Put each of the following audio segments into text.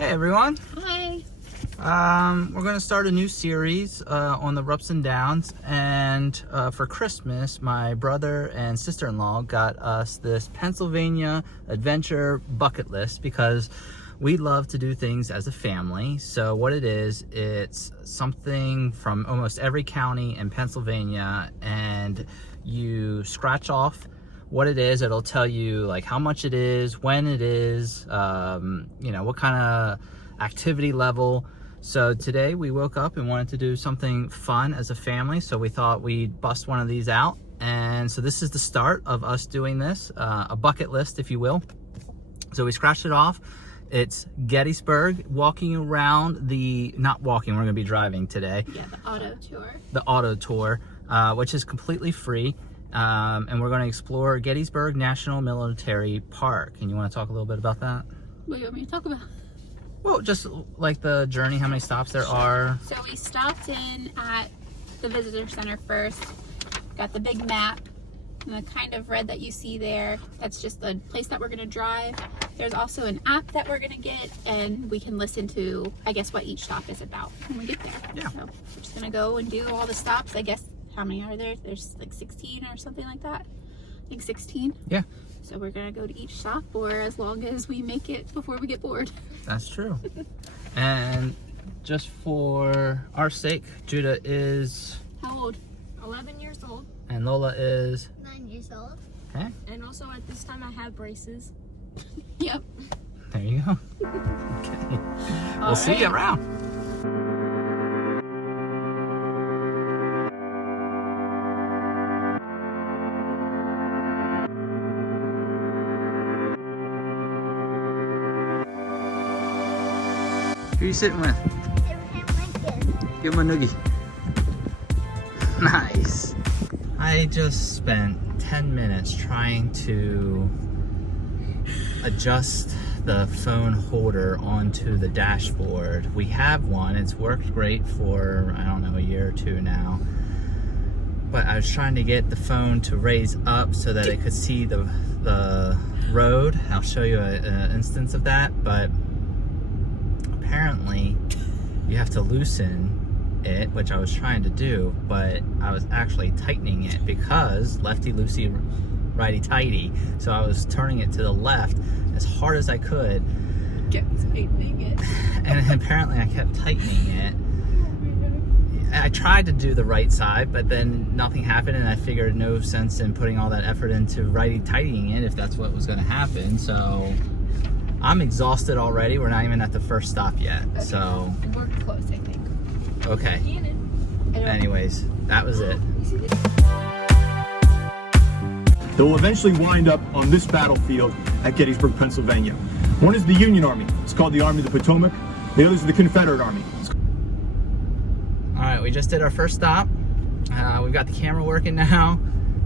Hey everyone. Hi. We're going to start a new series on the Rups and Downs, and for Christmas my brother and sister-in-law got us this Pennsylvania adventure bucket list because we love to do things as a family. So what it is, it's something from almost every county in Pennsylvania, and you scratch off what it is. It'll tell you like how much it is, when it is, you know, what kind of activity level. So today we woke up and wanted to do something fun as a family, so we thought we'd bust one of these out. And so this is the start of us doing this, a bucket list, if you will. So we scratched it off. It's Gettysburg, walking around the, not walking, we're gonna be driving today. Yeah, the auto tour. The auto tour, which is completely free. And we're gonna explore Gettysburg National Military Park. And you wanna talk a little bit about that? What do you want me to talk about? Well, just like the journey, how many stops there are. So we stopped in at the visitor center first, got the big map, and the kind of red that you see there, that's just the place that we're gonna drive. There's also an app that we're gonna get, and we can listen to, I guess, what each stop is about when we get there. Yeah. So we're just gonna go and do all the stops. I guess, how many are there? There's like 16 or something like that. I think 16. Yeah. So we're gonna go to each stop for as long as we make it before we get bored. That's true. And just for our sake, Judah is... How old? 11 years old. And Lola is... 9 years old. Okay. And also at this time I have braces. Yep. There you go. Okay. We'll see you around. Who are you sitting with? Abraham Lincoln. Give him a noogie. Nice. I just spent 10 minutes trying to adjust the phone holder onto the dashboard. We have one. It's worked great for, I don't know, a year or two now. But I was trying to get the phone to raise up so that it could see the road. I'll show you an instance of that, but apparently you have to loosen it, which I was trying to do, but I was actually tightening it because lefty loosey, righty tighty. So I was turning it to the left as hard as I could. Kept tightening it. And apparently I kept tightening it. I tried to do the right side, but then nothing happened, and I figured no sense in putting all that effort into righty tightening it if that's what was going to happen. So I'm exhausted already. We're not even at the first stop yet. Okay. So We're close, I think. okay. Anyways, that was it. They will eventually wind up on this battlefield at Gettysburg, Pennsylvania. One is the Union Army. It's called the Army of the Potomac. The other is the Confederate Army. All right, we just did our first stop. We've got the camera working now,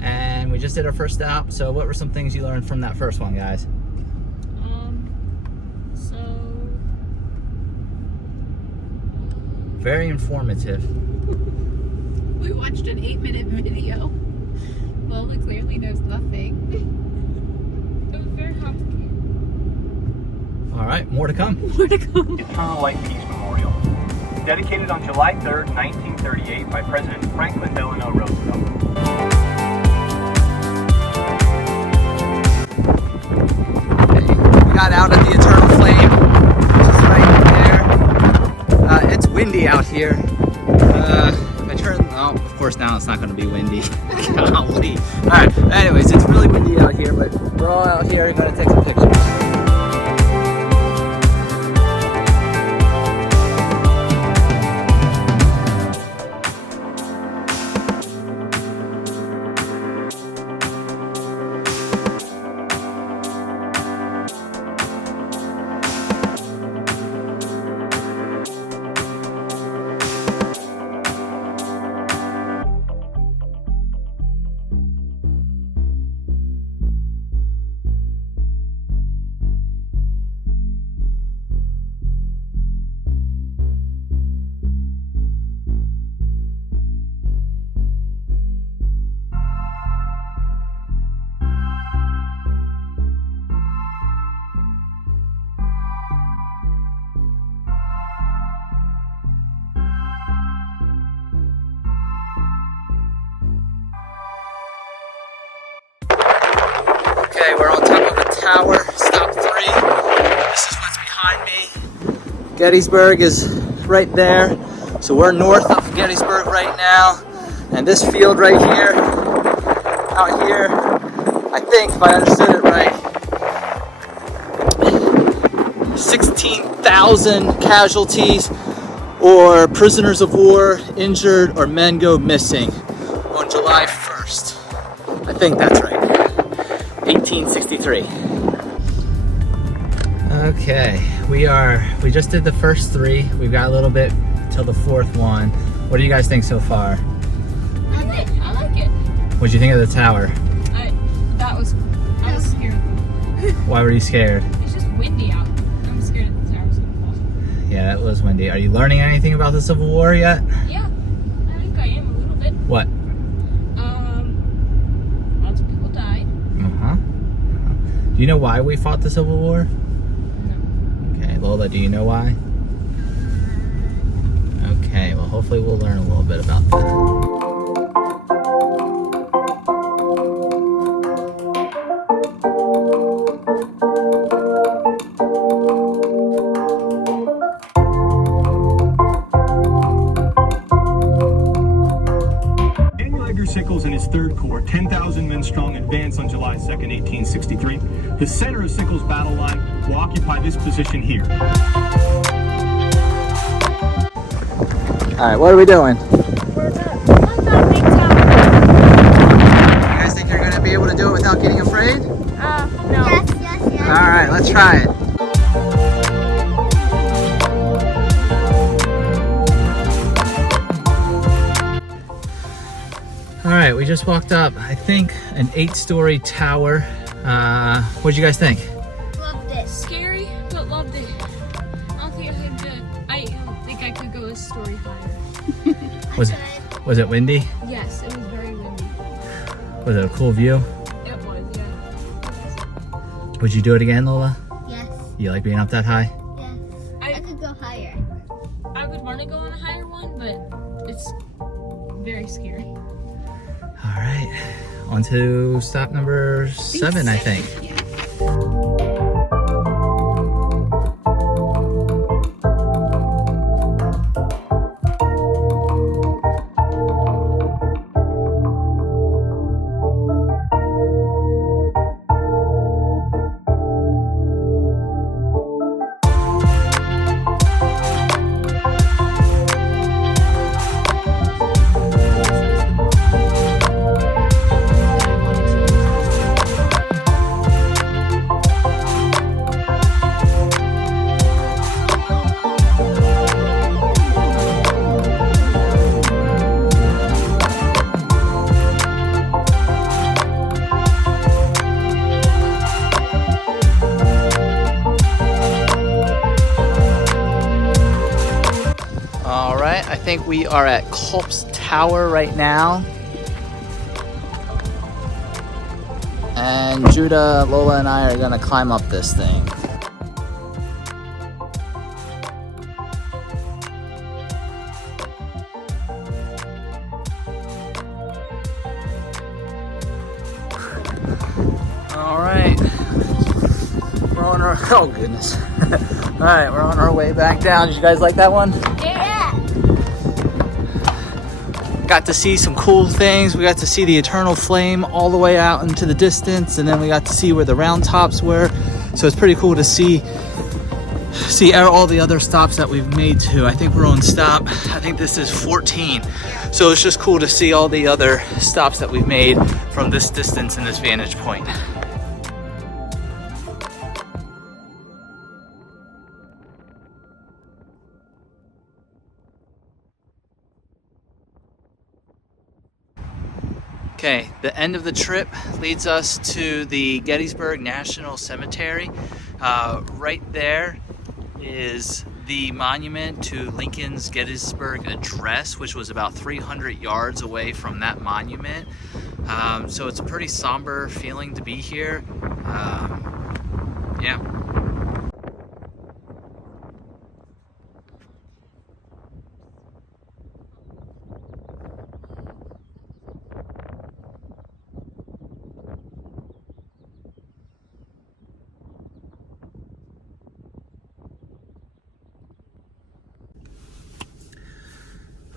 and we just did our first stop. So what were some things you learned from that first one, guys? Very informative. We watched an 8-minute video. Well, it clearly knows nothing. It was very complicated. All right, more to come. Where to go? Eternal Light Peace Memorial. Dedicated on July 3rd, 1938 by President Franklin Delano Roosevelt. We got out at the Eternal Flame. It's right there. It's windy out here. If I turn, oh, of course now it's not going to be windy. Golly. All right. Anyways, it's really windy out here, but we're all out here going to take some pictures. Okay, we're on top of a tower, stop 3. This is what's behind me. Gettysburg is right there. So we're north of Gettysburg right now. And this field right here, out here, I think, if I understood it right, 16,000 casualties or prisoners of war injured or men go missing on July 1st. I think that's right. 1863. Okay, we just did the first 3. We've got a little bit till the 4th one. What do you guys think so far? I like it. What'd you think of the tower? I was scared. Why were you scared? It's just windy out. I'm scared that the tower's gonna fall. Yeah, it was windy. Are you learning anything about the Civil War yet? Yeah, I think I am a little bit. What? Lots of people died. Uh-huh. Do you know why we fought the Civil War? No. Okay, Lola, do you know why? Okay, well, hopefully we'll learn a little bit about that. Sickles and his 3rd Corps, 10,000 men strong, advance on July 2nd, 1863. The center of Sickles' battle line will occupy this position here. All right, what are we doing? We're on the big tower. You guys think you're gonna be able to do it without getting afraid? No. Yes. All right, let's try it. All right, we just walked up, I think, an 8-story tower. What'd you guys think? Loved it. Scary, but loved it. I don't think I could go a story higher. Was it windy? Yes, it was very windy. Was it a cool view? It was, yeah. Would you do it again, Lola? Yes. You like being up that high? Yes. I could go higher. I would want to go on a higher one, but it's very scary. All right, on to stop number 7, I think. I think we are at Culp's Tower right now. And Judah, Lola, and I are gonna climb up this thing. All right, we're on our, oh goodness. All right, we're on our way back down. Did you guys like that one? Yeah. Got to see some cool things. We got to see the eternal flame all the way out into the distance, and then we got to see where the round tops were. So it's pretty cool to see all the other stops that we've made too. I think we're on stop, I think this is 14. So it's just cool to see all the other stops that we've made from this distance and this vantage point. Okay, the end of the trip leads us to the Gettysburg National Cemetery. Right there is the monument to Lincoln's Gettysburg Address, which was about 300 yards away from that monument. So it's a pretty somber feeling to be here. Yeah.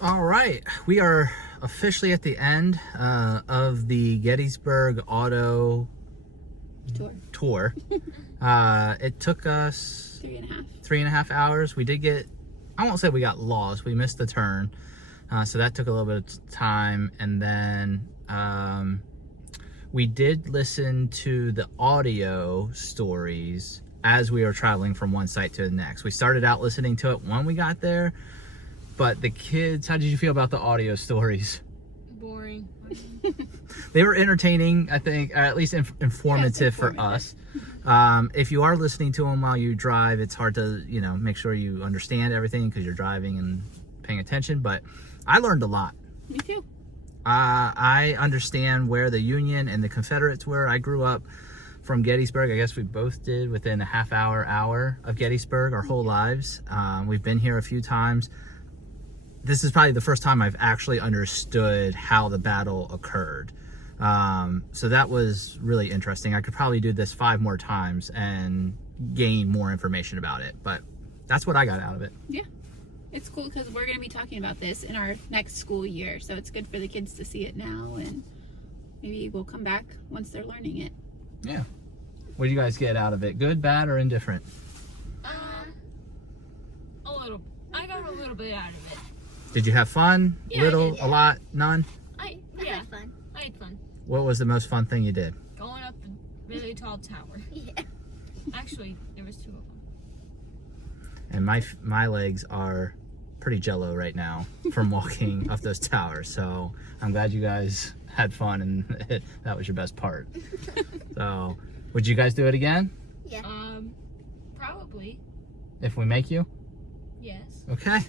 All right, we are officially at the end of the Gettysburg Auto Tour. It took us 3.5 hours. We did get, I won't say we got lost, we missed the turn, so that took a little bit of time. And then we did listen to the audio stories as we were traveling from one site to the next. We started out listening to it when we got there, but the kids, how did you feel about the audio stories? Boring. They were entertaining, I think, or at least informative for us. If you are listening to them while you drive, it's hard to, you know, make sure you understand everything because you're driving and paying attention, but I learned a lot. Me too. I understand where the Union and the Confederates were. I grew up from Gettysburg. I guess we both did, within a half hour of Gettysburg our whole lives. We've been here a few times. This is probably the first time I've actually understood how the battle occurred. So that was really interesting. I could probably do this 5 more times and gain more information about it, but that's what I got out of it. Yeah. It's cool because we're going to be talking about this in our next school year, so it's good for the kids to see it now, and maybe we'll come back once they're learning it. Yeah. What do you guys get out of it? Good, bad, or indifferent? A little. I got a little bit out of it. Did you have fun? Yeah, Little? I did, yeah. A lot? None? I had fun. I had fun. What was the most fun thing you did? Going up the really tall tower. Yeah. Actually, there was 2 of them. And my legs are pretty jello right now from walking up those towers. So I'm glad you guys had fun and that was your best part. So would you guys do it again? Yeah. Probably. If we make you? Yes. Okay.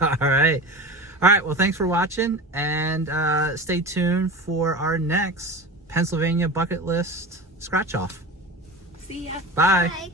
All right. Well, thanks for watching, and stay tuned for our next Pennsylvania bucket list scratch off. See ya. Bye. Bye.